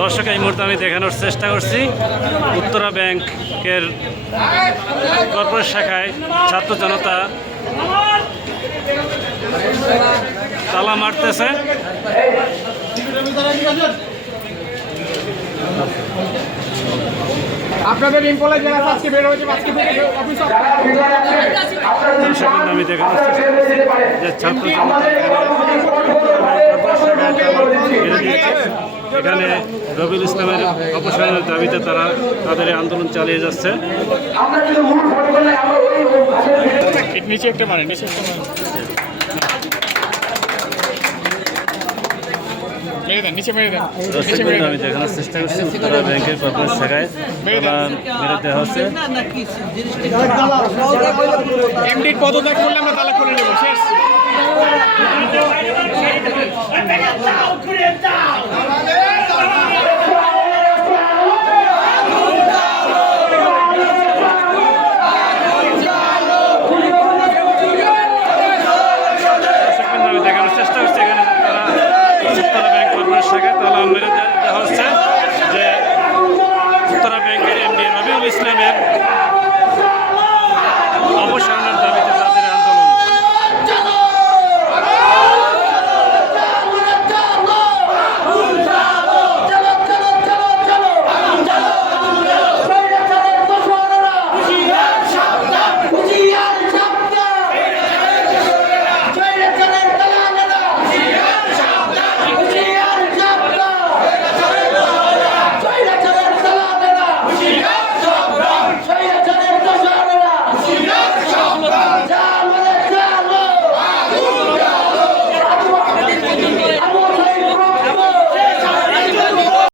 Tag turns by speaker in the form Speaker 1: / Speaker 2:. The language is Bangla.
Speaker 1: দর্শক এই মুহূর্তে আমি দেখানোর চেষ্টা করছি। উত্তরা ব্যাংকের কর্পোরেট শাখায় ছাত্র জনতা তালা মারতেছে।
Speaker 2: আপনাদের ইম্পলে যারা আজকে বের হয়েছে আজকে
Speaker 1: আমি দেখানোর চেষ্টা করছি যে ছাত্র জনতা এখানে রবিউল ইসলামের অপসারণের দাবিতে তারা তাদের আন্দোলন চালিয়ে যাচ্ছে।
Speaker 2: নিচে একটা মারে নিচে একটা মারে মেরে দেন নিচে মেরে দেন নিচে মেরে
Speaker 1: দর্শক
Speaker 2: দেন।
Speaker 1: আমি দেখানোর চেষ্টা করছি উত্তরা ব্যাংকের কর্পোরেট শাখায় মেরে দেওয়া হচ্ছে।
Speaker 2: এমডির পদত্যাগ করলে আমরা তালা করে নেব শেষ।